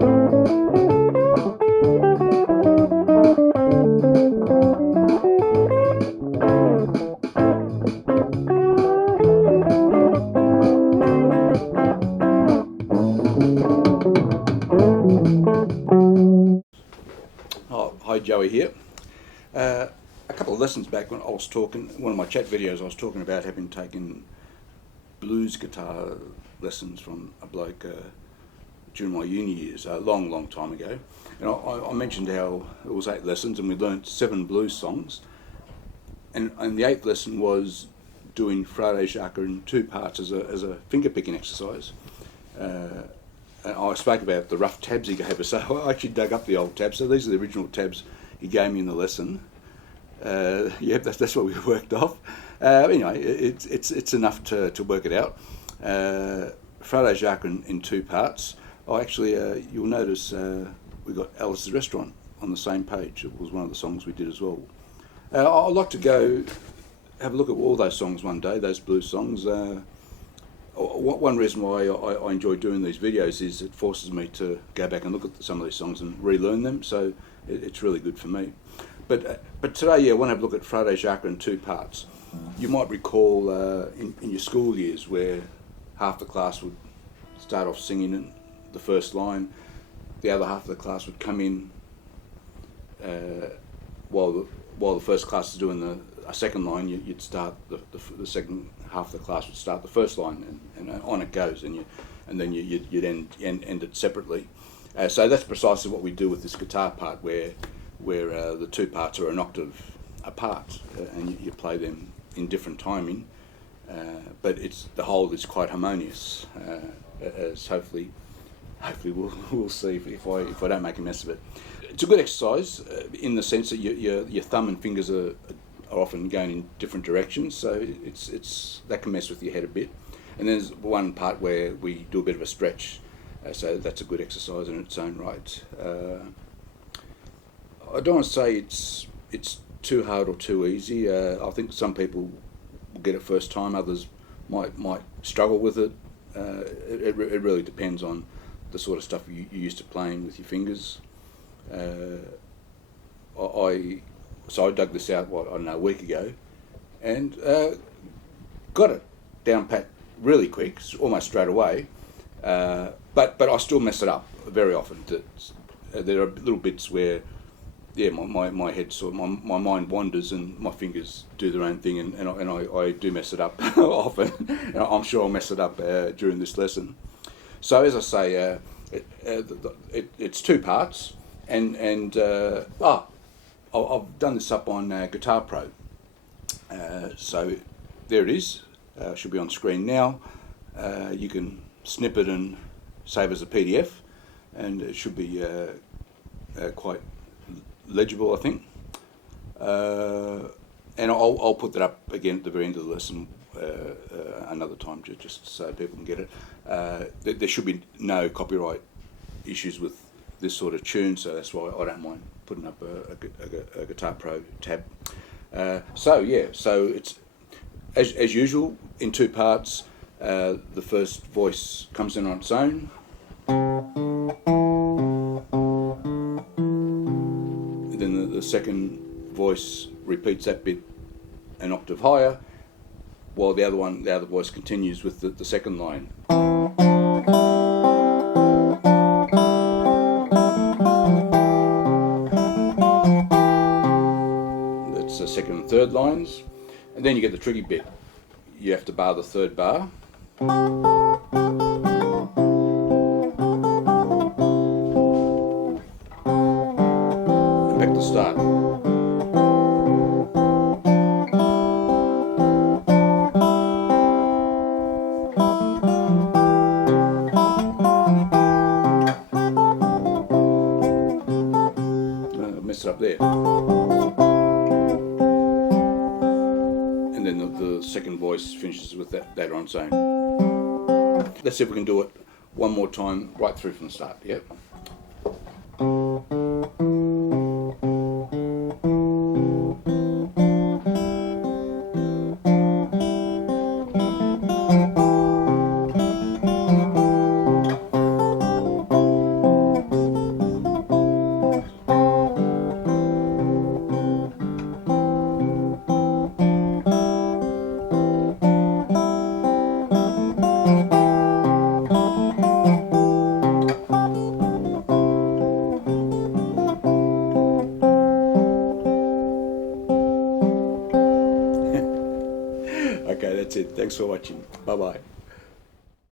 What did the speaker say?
Hi, Joey here. A couple of lessons back when I was talking, one of my chat videos, I was talking about having taken blues guitar lessons from a bloke during my uni years, a long time ago. And I mentioned how it was 8 lessons and we learnt 7 blues songs. And the 8th lesson was doing Frere Jacques in 2 parts as a finger picking exercise. And I spoke about the rough tabs he gave us, so I actually dug up the old tabs. So these are the original tabs he gave me in the lesson. Yeah, that's what we worked off. Anyway, it's enough to work it out. Frere Jacques in 2 parts. You'll notice we got Alice's Restaurant on the same page. It was one of the songs we did as well. I'd like to go have a look at all those songs one day, those blues songs. One reason why I enjoy doing these videos is it forces me to go back and look at some of these songs and relearn them, so it's really good for me. But today, yeah, I want to have a look at Frere Jacques in 2 parts. You might recall in your school years where half the class would start off singing in the first line, the other half of the class would come in while the first class is doing a second line, you'd start the second half of the class would start the first line, and on it goes, and then you'd end it separately. So that's precisely what we do with this guitar part, where the 2 parts are an octave apart, and you play them in different timing, but the whole is quite harmonious, as hopefully we'll see if I don't make a mess of it. It's a good exercise in the sense that your thumb and fingers are often going in different directions, so it's that can mess with your head a bit. And then there's one part where we do a bit of a stretch, so that's a good exercise in its own right. I don't want to say it's too hard or too easy. I think some people will get it first time, others might struggle with it. It really depends on the sort of stuff you're used to playing with your fingers. So I dug this out, a week ago, and got it down pat really quick, almost straight away. But I still mess it up very often. There are little bits where, yeah, my head my mind wanders and my fingers do their own thing, and I do mess it up often. And I'm sure I'll mess it up during this lesson. So as I say, it's 2 parts, and I've done this up on Guitar Pro. So there it is. Should be on screen now. You can snip it and save as a PDF, and it should be quite legible, I think. And I'll put that up again at the very end of the lesson another time, just so people can get it. There should be no copyright issues with this sort of tune, so that's why I don't mind putting up a Guitar Pro tab. So it's as usual in 2 parts. The first voice comes in on its own, and then the second voice repeats that bit an octave higher, while the other voice continues with the second line. That's the second and third lines, and then you get the tricky bit. You have to bar the 3rd bar. And back to start. Mess it up there. And then the second voice finishes with that on its own. Let's see if we can do it one more time right through from the start. Yep. That's it. Thanks for watching. Bye bye.